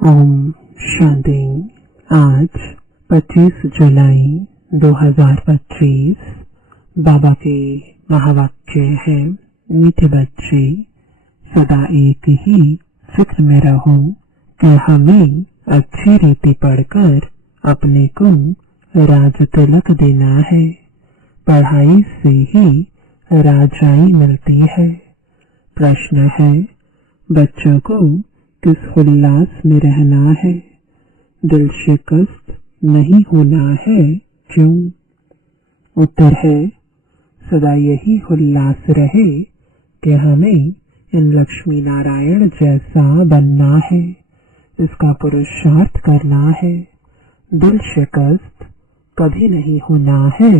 ओम शांति। आज 25 जुलाई 2025 बाबा के महावाक्य है। मीठे बच्चे, सदा एक ही फिक्र में रहो कि हमें अच्छी रीति पढ़कर अपने को राज तिलक देना है। पढ़ाई से ही राजाई मिलती है। प्रश्न है, बच्चों को किस उल्लास में रहना है? दिल शिकस्त नहीं होना है, क्यों? उत्तर है, सदा यही उल्लास रहे कि हमें इन लक्ष्मी नारायण जैसा बनना है। इसका पुरुषार्थ करना है। दिल शिकस्त कभी नहीं होना है,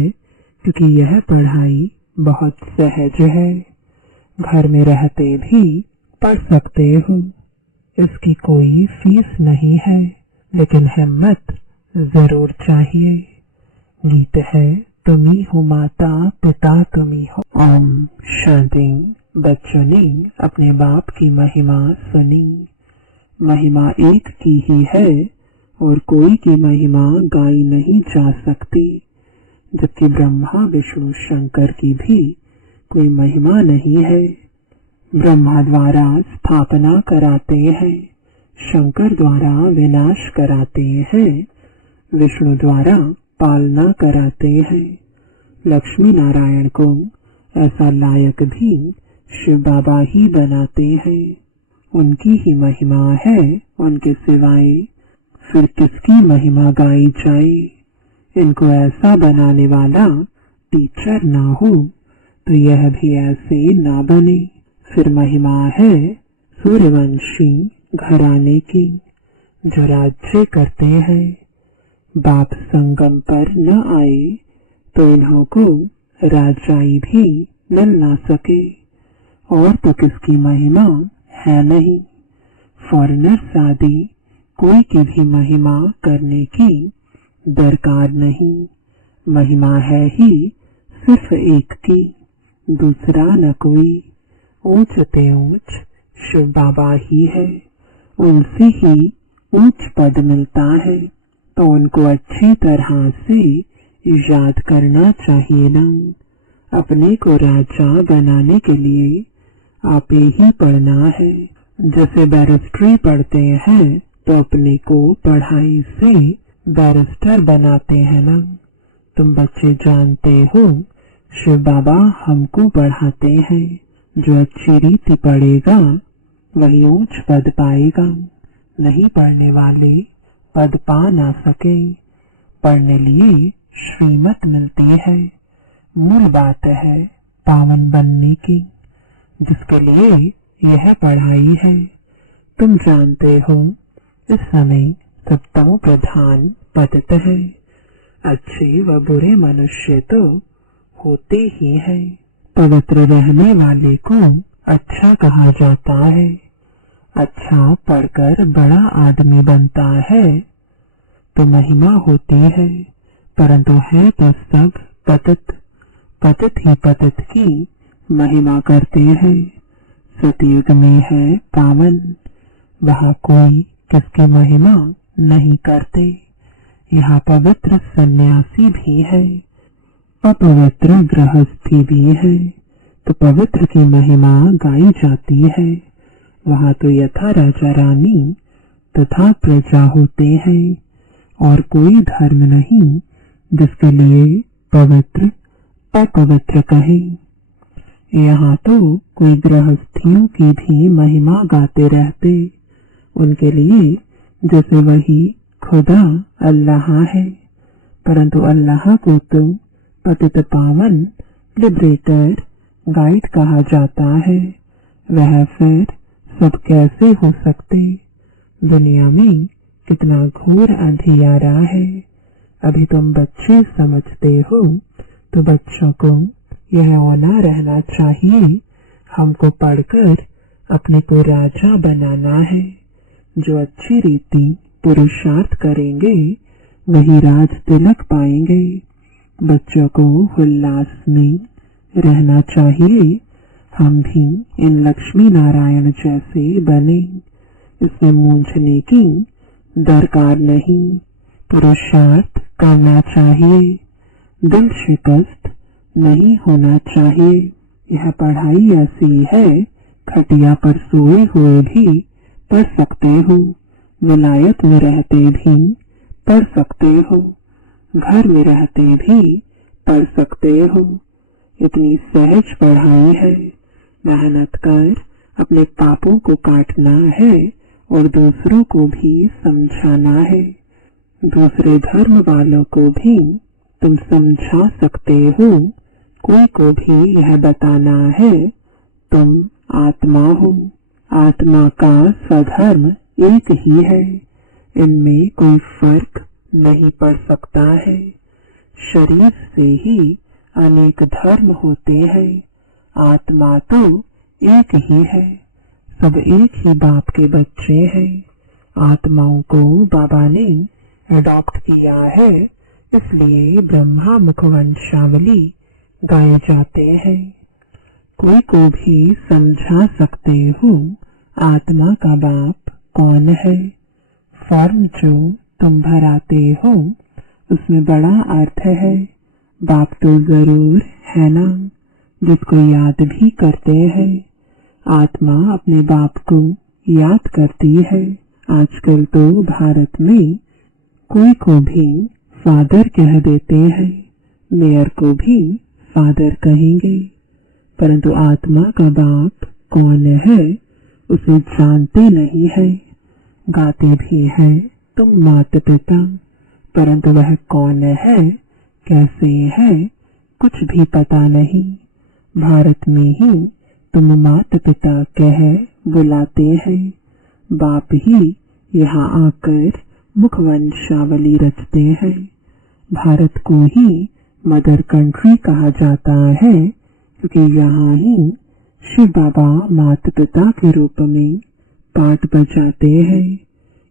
क्योंकि यह पढ़ाई बहुत सहज है। घर में रहते भी पढ़ सकते हो। इसकी कोई फीस नहीं है, लेकिन हिम्मत जरूर चाहिए। गीत है, तुम्ही हो माता पिता तुम्ही हो। ओम शांति। बच्चों ने अपने बाप की महिमा सुनी। महिमा एक की ही है और कोई की महिमा गाई नहीं जा सकती। जबकि ब्रह्मा विष्णु शंकर की भी कोई महिमा नहीं है। ब्रह्मा द्वारा स्थापना कराते हैं, शंकर द्वारा विनाश कराते हैं, विष्णु द्वारा पालना कराते हैं। लक्ष्मी नारायण को ऐसा लायक भी शिव बाबा ही बनाते हैं। उनकी ही महिमा है, उनके सिवाय फिर किसकी महिमा गाई जाए? इनको ऐसा बनाने वाला टीचर ना हो तो यह भी ऐसे ना बने। फिर महिमा है सूर्यवंशी घराने की, जो राज्य करते हैं। बाप संगम पर न आए तो इन्हों को राजाई भी मिल ना सके। और तो किसकी महिमा है नहीं। फॉरेनर्स आदि कोई की भी महिमा करने की दरकार नहीं। महिमा है ही सिर्फ एक की, दूसरा न कोई। ऊंच ते ऊंच शिव बाबा ही है। उनसे ही ऊंच पद मिलता है, तो उनको अच्छी तरह से याद करना चाहिए ना। अपने को राजा बनाने के लिए आप ही पढ़ना है। जैसे बैरिस्ट्री पढ़ते हैं तो अपने को पढ़ाई से बैरिस्टर बनाते हैं ना। तुम बच्चे जानते हो, शिव बाबा हमको पढ़ाते हैं। जो अच्छी रीति पढ़ेगा वही ऊंच पद पाएगा। नहीं पढ़ने वाले पद पा ना सके। पढ़ने लिए श्रीमत मिलती है। मूल बात है पावन बनने की, जिसके लिए यह पढ़ाई है। तुम जानते हो, इस समय सब तमो प्रधान पतित है। अच्छे व बुरे मनुष्य तो होते ही हैं। पवित्र रहने वाले को अच्छा कहा जाता है। अच्छा पढ़कर बड़ा आदमी बनता है तो महिमा होती है, परंतु है तो सब पतित। पतित ही पतित की महिमा करते हैं। सतयुग में है पावन, वहाँ कोई किसकी महिमा नहीं करते। यहाँ पवित्र सन्यासी भी है, अपवित्र गृहस्थी भी है, तो पवित्र की महिमा गाई जाती है। वहाँ तो यथा राजा रानी तथा प्रजा होते हैं, और कोई धर्म नहीं जिसके लिए पवित्र अपवित्र कहे। यहाँ तो कोई गृहस्थियों की भी महिमा गाते रहते। उनके लिए जैसे वही खुदा अल्लाह है, परंतु अल्लाह को तो पतित पावन लिबरेटर गाइड कहा जाता है। वह फिर सब कैसे हो सकते? दुनिया में कितना घोर अंधियारा है। अभी तुम बच्चे समझते हो, तो बच्चों को यह होना रहना चाहिए, हमको पढ़कर अपने को राजा बनाना है। जो अच्छी रीति पुरुषार्थ करेंगे वही राज तिलक पाएंगे। बच्चों को उल्लास में रहना चाहिए। हम भी इन लक्ष्मी नारायण जैसे बने। इसमें मूंझने की दरकार नहीं। पुरुषार्थ करना चाहिए, दिल शिकस्त नहीं होना चाहिए। यह पढ़ाई ऐसी है, खटिया पर सोए हुए भी पढ़ सकते हो, विलायत में रहते भी पढ़ सकते हो, घर में रहते भी पढ़ सकते हो। इतनी सहज पढ़ाई है। मेहनत कर अपने पापों को काटना है और दूसरों को भी समझाना है। दूसरे धर्म वालों को भी तुम समझा सकते हो। कोई को भी यह बताना है तुम आत्मा हो, आत्मा का स्वधर्म एक ही है, इनमें कोई फर्क नहीं पड़ सकता है। शरीर से ही अनेक धर्म होते हैं, आत्मा तो एक ही है। सब एक ही बाप के बच्चे हैं। आत्माओं को बाबा ने अडॉप्ट किया है, इसलिए ब्रह्मा मुखवंशावली गाए जाते हैं। कोई को भी समझा सकते हो आत्मा का बाप कौन है। फॉर्म जो तुम भराते हो उसमें बड़ा अर्थ है। बाप तो जरूर है ना, जिसको याद भी करते हैं। आत्मा अपने बाप को याद करती है। आजकल तो भारत में कोई को भी फादर कह देते हैं, मेयर को भी फादर कहेंगे, परंतु आत्मा का बाप कौन है उसे जानते नहीं है। गाते भी है तुम माता पिता, परंतु वह कौन है, कैसे है, कुछ भी पता नहीं। भारत में ही तुम माता पिता कह बुलाते हैं, बाप ही यहाँ आकर मुखवंशावली रचते हैं। भारत को ही मदर कंट्री कहा जाता है, क्योंकि यहाँ ही शिव बाबा माता पिता के रूप में पाठ बजाते हैं।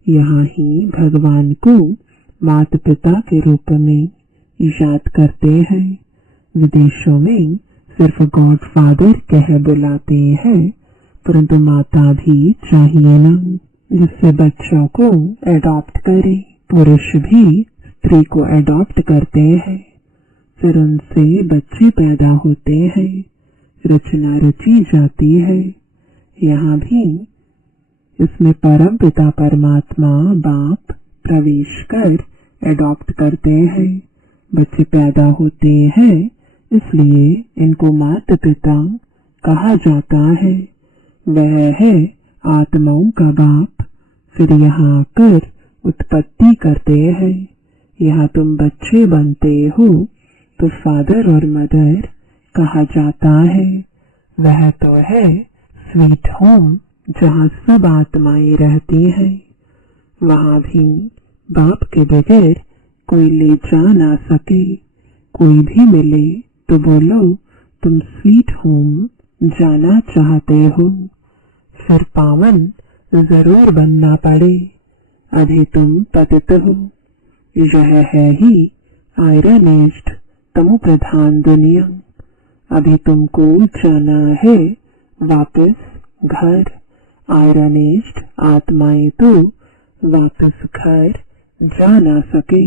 यहाँ ही भगवान को माता पिता के रूप में याद करते हैं। विदेशों में सिर्फ गॉड फादर कह बुलाते हैं, परंतु माता भी चाहिए ना, जिससे बच्चों को एडॉप्ट करे। पुरुष भी स्त्री को एडॉप्ट करते हैं, फिर उनसे बच्चे पैदा होते हैं, रचना रची जाती है। यहाँ भी इसमें परम पिता परमात्मा बाप प्रवेश कर एडॉप्ट करते हैं। बच्चे पैदा होते हैं, इसलिए इनको माता पिता कहा जाता है। वह है आत्माओं का बाप। फिर यहाँ आकर उत्पत्ति करते हैं। यहाँ तुम बच्चे बनते हो तो फादर और मदर कहा जाता है। वह तो है स्वीट होम, जहाँ सब आत्माएं रहती हैं। वहाँ भी बाप के बगैर कोई ले जा ना सके। कोई भी मिले तो बोलो तुम स्वीट होम जाना चाहते हो। फिर पावन जरूर बनना पड़े। अभी तुम पतित हो। यह है ही आयरन एज्ड तमो प्रधान दुनिया। अभी तुमको जाना है वापस घर। आयरन एज्ड आत्माएं तो वापस घर जा ना सके।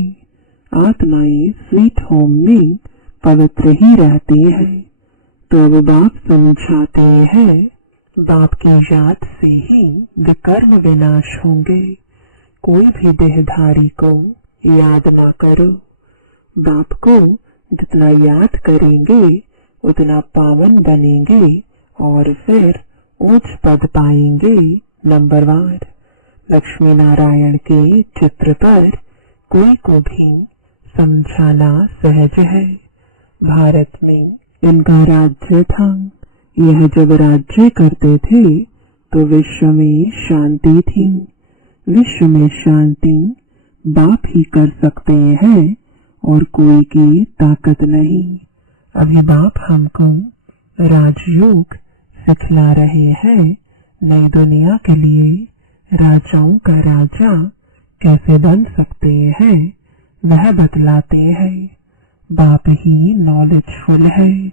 आत्माएं स्वीट होम में पवित्र ही रहती है। तो अब बाप समझाते हैं, बाप की याद से ही विकर्म विनाश होंगे। कोई भी देहधारी को याद ना करो। बाप को जितना याद करेंगे उतना पावन बनेंगे और फिर उच्च पद पाएंगे। नंबरवार लक्ष्मी नारायण के चित्र पर कोई को भी समझाना सहज है। भारत में इनका राज्य था। यह जब राज्य करते थे तो विश्व में शांति थी। विश्व में शांति बाप ही कर सकते हैं और कोई की ताकत नहीं। अभी बाप हमको राजयोग सिखला रहे हैं। नई दुनिया के लिए राजाओं का राजा कैसे बन सकते हैं वह बतलाते हैं। बाप ही नॉलेजफुल है,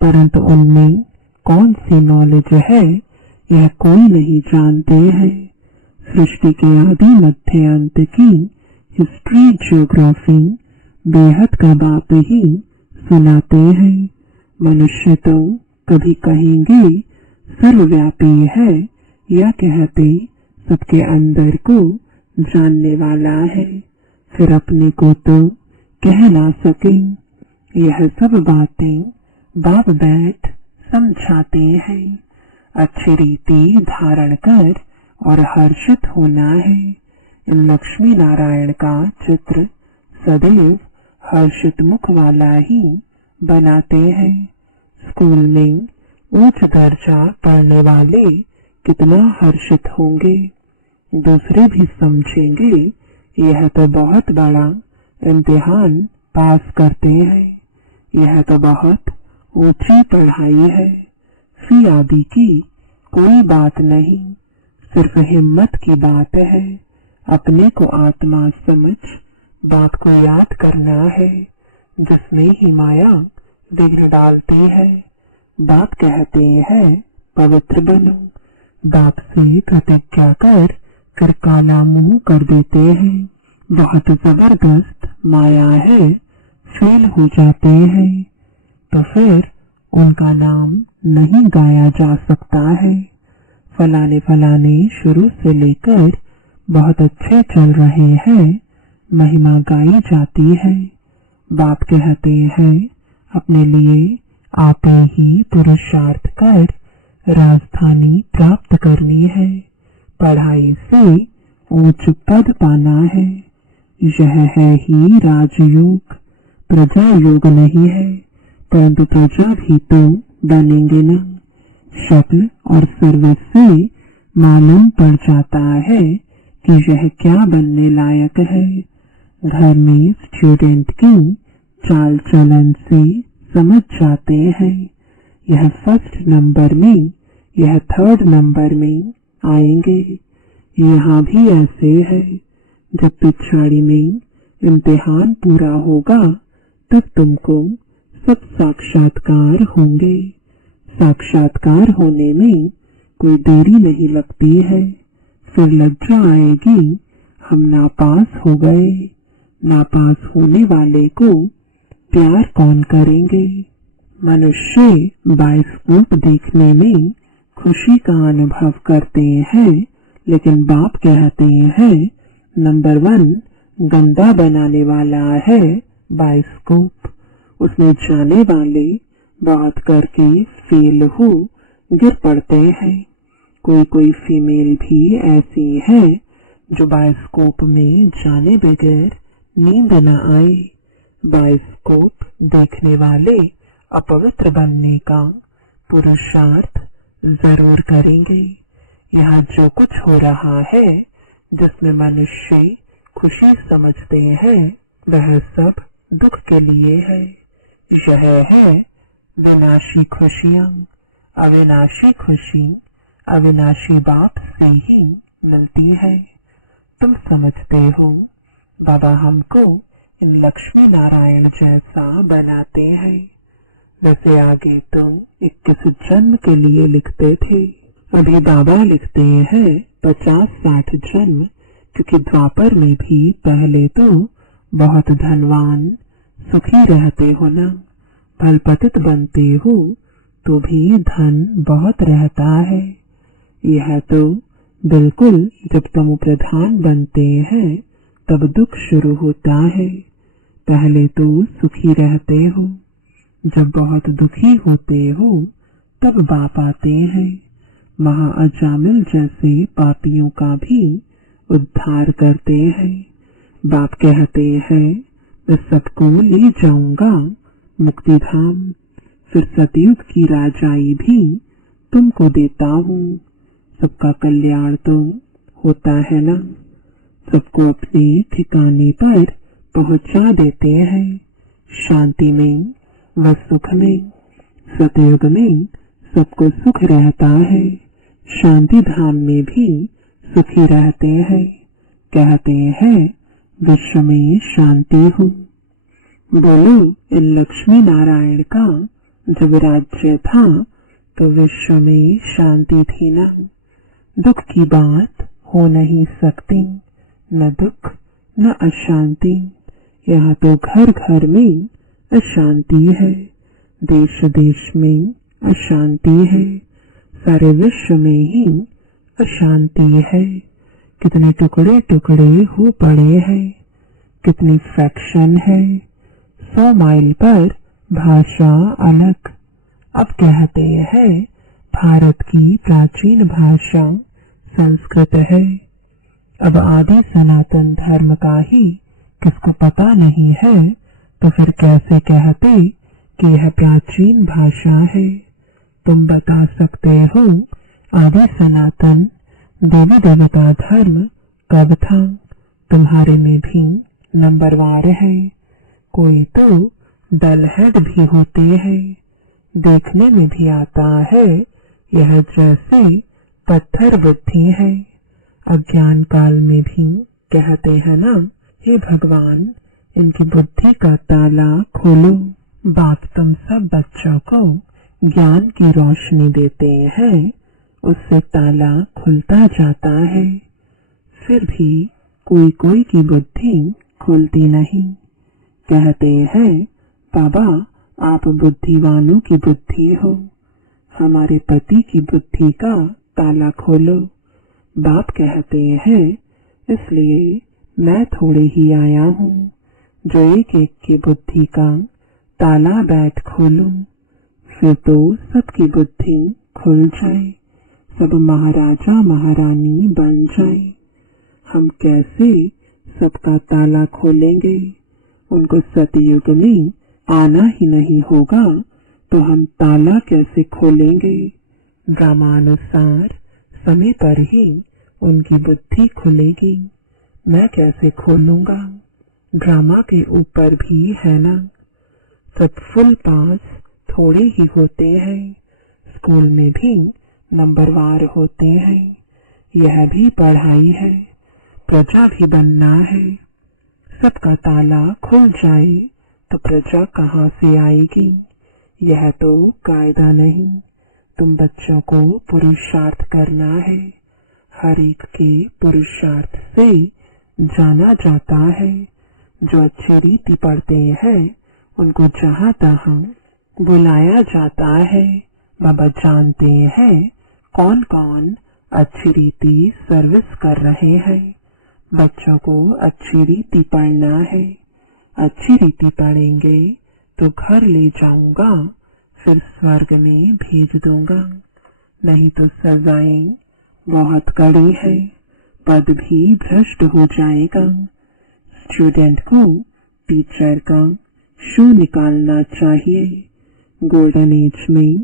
परंतु उनमें कौन सी नॉलेज है यह कोई नहीं जानते हैं। सृष्टि के आदि मध्य अंत की हिस्ट्री ज्योग्राफी बेहद का बात ही सुनाते हैं। मनुष्य तो कभी कहेंगे सर्वव्यापी है या कहते सबके अंदर को जानने वाला है, फिर अपने को तो कह ना सके। यह सब बातें बाप बैठ समझाते हैं। अच्छी रीति धारण कर और हर्षित होना है। इन लक्ष्मी नारायण का चित्र सदैव हर्षित मुख वाला ही बनाते हैं। स्कूल में उच्च दर्जा पढ़ने वाले कितना हर्षित होंगे, दूसरे भी समझेंगे यह तो बहुत बड़ा इम्तिहान पास करते हैं, यह तो बहुत ऊंची पढ़ाई है। फी आदि की कोई बात नहीं, सिर्फ हिम्मत की बात है। अपने को आत्मा समझ बात को याद करना है, जिसमें ही माया विघ्न डालती है। बाप कहते हैं पवित्र बनो, बाप से प्रतिज्ञा कर फिर काला मुंह कर देते हैं। बहुत जबरदस्त माया है, फेल हो जाते हैं तो फिर उनका नाम नहीं गाया जा सकता है। फलाने फलाने शुरू से लेकर बहुत अच्छे चल रहे हैं, महिमा गाई जाती है। बाप कहते हैं अपने लिए आप ही पुरुषार्थ कर राजधानी प्राप्त करनी है, पढ़ाई से उच्च पद पाना है। यह है ही राजयोग, प्रजा योग नहीं है, परंतु प्रजा भी तो बनेंगे न। शक्ल और सर्विस से मालूम पड़ जाता है कि यह क्या बनने लायक है। घर में स्टूडेंट की चाल चलन से समझ जाते हैं यह फर्स्ट नंबर में, यह थर्ड नंबर में आएंगे। यहाँ भी ऐसे है, जब पिछाड़ी में इम्तिहान पूरा होगा तब तुमको सब साक्षात्कार होंगे। साक्षात्कार होने में कोई देरी नहीं लगती है, फिर लज्जा आएगी हम नापास हो गए। नापास होने वाले को प्यार कौन करेंगे। मनुष्य बाइस्कोप देखने में खुशी का अनुभव करते हैं, लेकिन बाप कहते हैं नंबर 1 गंदा बनाने वाला है बाइस्कोप। उसमें जाने वाले बहुत करके फेल हो गिर पड़ते हैं। कोई फीमेल भी ऐसी है जो बाइस्कोप में जाने बगैर नींद न आए। बाइस्कोप देखने वाले अपवित्र बनने का पुरुषार्थ जरूर करेंगे। यहाँ जो कुछ हो रहा है जिसमें मनुष्य खुशी समझते हैं वह सब दुख के लिए है। यह है विनाशी खुशियाँ। अविनाशी खुशी अविनाशी बाप से ही मिलती है। तुम समझते हो बाबा हमको इन लक्ष्मी नारायण जैसा बनाते हैं। वैसे आगे तुम 21 जन्म के लिए लिखते थे, अभी बाबा लिखते हैं 50-60 जन्म, क्योंकि द्वापर में भी पहले तो बहुत धनवान सुखी रहते हो ना, फलपतित बनते हो तो भी धन बहुत रहता है। यह तो बिल्कुल जब तुम प्रधान बनते हैं तब दुख शुरू होता है। पहले तो सुखी रहते हो, जब बहुत दुखी होते हो तब बाप आते हैं। महाअजामिल जैसे पापियों का भी उद्धार करते हैं। बाप कहते हैं मैं सबको ले जाऊंगा मुक्ति धाम, फिर सतयुग की राजाई भी तुमको देता हूँ। सबका कल्याण तो होता है ना, सबको अपने ठिकाने पर पहुंचा देते हैं। शांति में व सुख में, सतयुग में सबको सुख रहता है, शांति धाम में भी सुखी रहते हैं। कहते हैं विश्व में शांति हो। बोलो इन लक्ष्मी नारायण का जब राज्य था तो विश्व में शांति थी ना। दुख की बात हो नहीं सकती, न दुख न अशांति। यहाँ तो घर घर में अशांति है, देश देश में अशांति है, सारे विश्व में ही अशांति है। कितने टुकड़े टुकड़े हो पड़े हैं, कितनी फैक्शन है, 100 माइल पर भाषा अलग। अब कहते हैं भारत की प्राचीन भाषा संस्कृत है। अब आदि सनातन धर्म का ही किसको पता नहीं है, तो फिर कैसे कहते कि यह प्राचीन भाषा है। तुम बता सकते हो आदि सनातन देवी देवता धर्म कब था? तुम्हारे में भी नंबरवार है। कोई तो डल हेड भी होते हैं, देखने में भी आता है यह जैसे पत्थर बुद्धि है। अज्ञान काल में भी कहते हैं ना, हे भगवान इनकी बुद्धि का ताला खोलो। बाप तुम सब बच्चों को ज्ञान की रोशनी देते हैं, उससे ताला खुलता जाता है। फिर भी कोई कोई की बुद्धि खुलती नहीं। कहते हैं बाबा आप बुद्धिवानों की बुद्धि हो, हमारे पति की बुद्धि का ताला खोलो। बाप कहते हैं इसलिए मैं थोड़े ही आया हूँ, जो एक एक की बुद्धि का ताला बैठ खोलूं। फिर तो सबकी बुद्धि खुल जाए, सब महाराजा महारानी बन जाए। हम कैसे सबका ताला खोलेंगे? उनको सतयुग में आना ही नहीं होगा तो हम ताला कैसे खोलेंगे? ड्रामानुसार समय पर ही उनकी बुद्धि खुलेगी, मैं कैसे खोलूंगा? ड्रामा के ऊपर भी है ना, सब फुल पास थोड़े ही होते हैं। स्कूल में भी नंबरवार होते हैं, यह भी पढ़ाई है, प्रजा भी बनना है। सबका ताला खुल जाए तो प्रजा कहाँ से आएगी? यह तो कायदा नहीं। तुम बच्चों को पुरुषार्थ करना है, हर एक के पुरुषार्थ से जाना जाता है। जो अच्छी रीति पढ़ते हैं उनको जहाँ तहाँ बुलाया जाता है। बाबा जानते हैं कौन कौन अच्छी रीति सर्विस कर रहे हैं। बच्चों को अच्छी रीति पढ़ना है, अच्छी रीति पढ़ेंगे तो घर ले जाऊंगा, फिर स्वर्ग में भेज दूंगा। नहीं तो सजाएं बहुत कड़ी है, पद भी भ्रष्ट हो जाएगा। स्टूडेंट को टीचर का शू निकालना चाहिए। गोल्डन एज में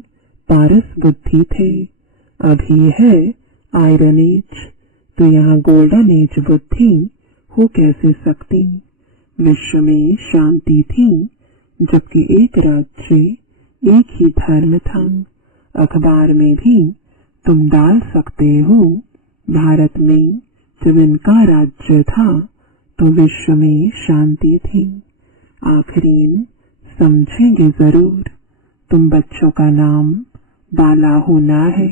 पारस बुद्धि थे, अभी है आयरन एज, तो यहाँ गोल्डन एज बुद्धि हो कैसे सकती? विश्व में शांति थी, जबकि एक राज्य एक ही धर्म था। अखबार में भी तुम डाल सकते हो, भारत में जब इनका राज्य था तो विश्व में शांति थी। आखिरीन समझेंगे जरूर। तुम बच्चों का नाम बाला होना है।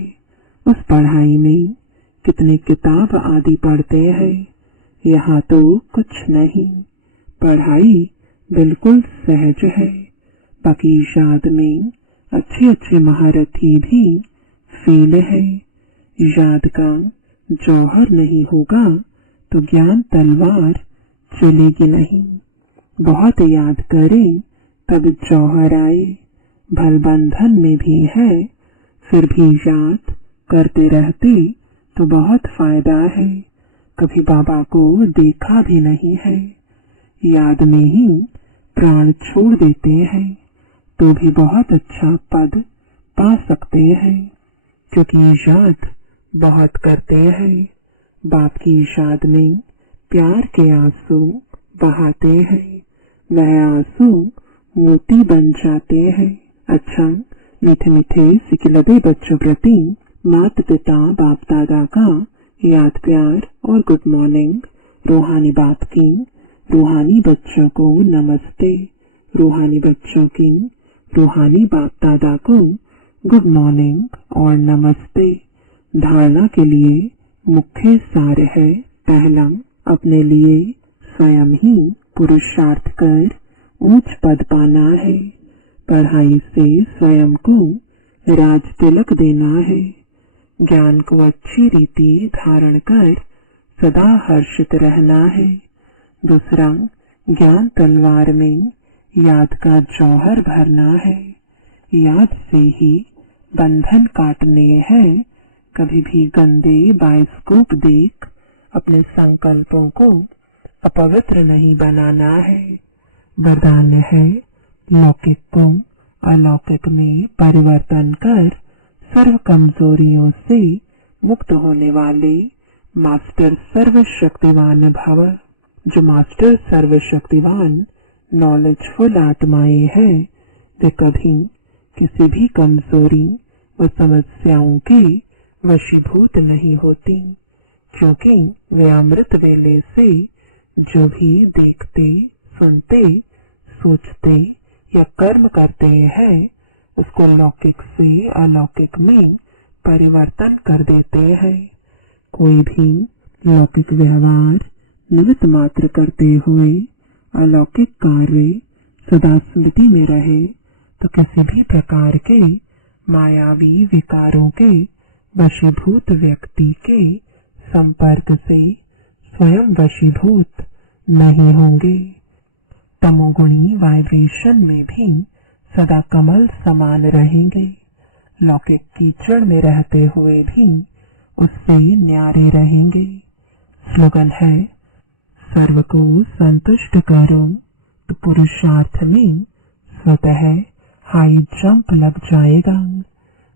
उस पढ़ाई में कितने किताब आदि पढ़ते हैं, यहाँ तो कुछ नहीं। पढ़ाई बिल्कुल सहज है, बाकी याद में अच्छे अच्छे महारथी भी फेल है। याद का जौहर नहीं होगा तो ज्ञान तलवार चलेगी नहीं। बहुत याद करें तब जौहर आए। भल बंधन में भी है, फिर भी याद करते रहते तो बहुत फायदा है। कभी बाबा को देखा भी नहीं है, याद में ही प्राण छोड़ देते हैं तो भी बहुत अच्छा पद पा सकते हैं, क्योंकि याद बहुत करते हैं। बाप की याद में प्यार के आंसू बहाते हैं, वह आंसू मोती बन जाते हैं। अच्छा, मीठे मीठे सिकिलबे बच्चों प्रति माता पिता बाप दादा का याद प्यार और गुड मॉर्निंग। रूहानी बाप की रूहानी बच्चों को नमस्ते, रूहानी बच्चों की रूहानी बाप दादा को गुड मॉर्निंग और नमस्ते। धारणा के लिए मुख्य सार है, पहला, अपने लिए स्वयं ही पुरुषार्थ कर ऊंच पद पाना है। पढ़ाई से स्वयं को राज तिलक देना है। ज्ञान को अच्छी रीति धारण कर सदा हर्षित रहना है। दूसरा, ज्ञान तलवार में याद का जौहर भरना है। याद से ही बंधन काटने हैं। कभी भी गंदे बायोस्कोप देख अपने संकल्पों को अपवित्र नहीं बनाना है। वरदान है, लौकिक को अलौकिक में परिवर्तन कर सर्व कमजोरियों से मुक्त होने वाले मास्टर सर्वशक्तिवान भव। जो मास्टर सर्वशक्तिवान नॉलेजफुल आत्माएं हैं, वे कभी किसी भी कमजोरी व समस्याओं के वशीभूत नहीं होती, क्योंकि वे अमृत वेले से जो भी देखते, सुनते, सोचते या कर्म करते हैं, उसको लौकिक से अलौकिक में परिवर्तन कर देते हैं। कोई भी लौकिक व्यवहार निमित्त मात्र करते हुए अलौकिक कार्य सदा स्मृति में रहे, तो किसी भी प्रकार के मायावी विकारों के वशीभूत व्यक्ति के संपर्क से स्वयं वशीभूत नहीं होंगे। तमोगुणी वाइब्रेशन में भी सदा कमल समान रहेंगे। लौकिक कीचड़ में रहते हुए भी उससे न्यारे रहेंगे। स्लोगन है, सर्व को संतुष्ट करो तो पुरुषार्थ में स्वतः हाई जंप लग जाएगा।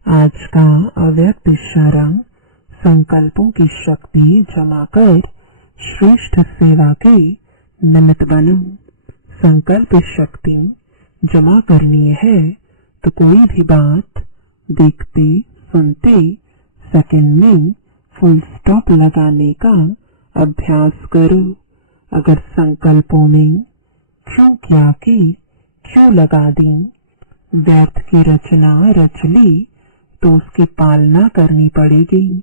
आज का अव्यक्त इशारा, संकल्पों की शक्ति जमा कर श्रेष्ठ सेवा के निमित्त बनो। संकल्प शक्ति जमा करनी है तो कोई भी बात देखते, सुनते सेकंड में फुल स्टॉप लगाने का अभ्यास करो। अगर संकल्पों में क्यों क्या की, क्यों लगा दी, व्यर्थ की रचना रच ली तो उसकी पालना करनी पड़ेगी।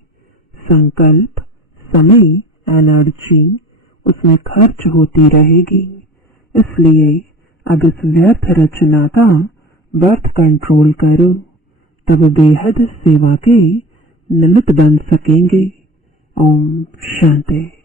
संकल्प, समय, एनर्जी उसमें खर्च होती रहेगी। इसलिए अब इस व्यर्थ रचना का बर्थ कंट्रोल करो, तब बेहद सेवा के निमित्त बन सकेंगे। ओम शांति।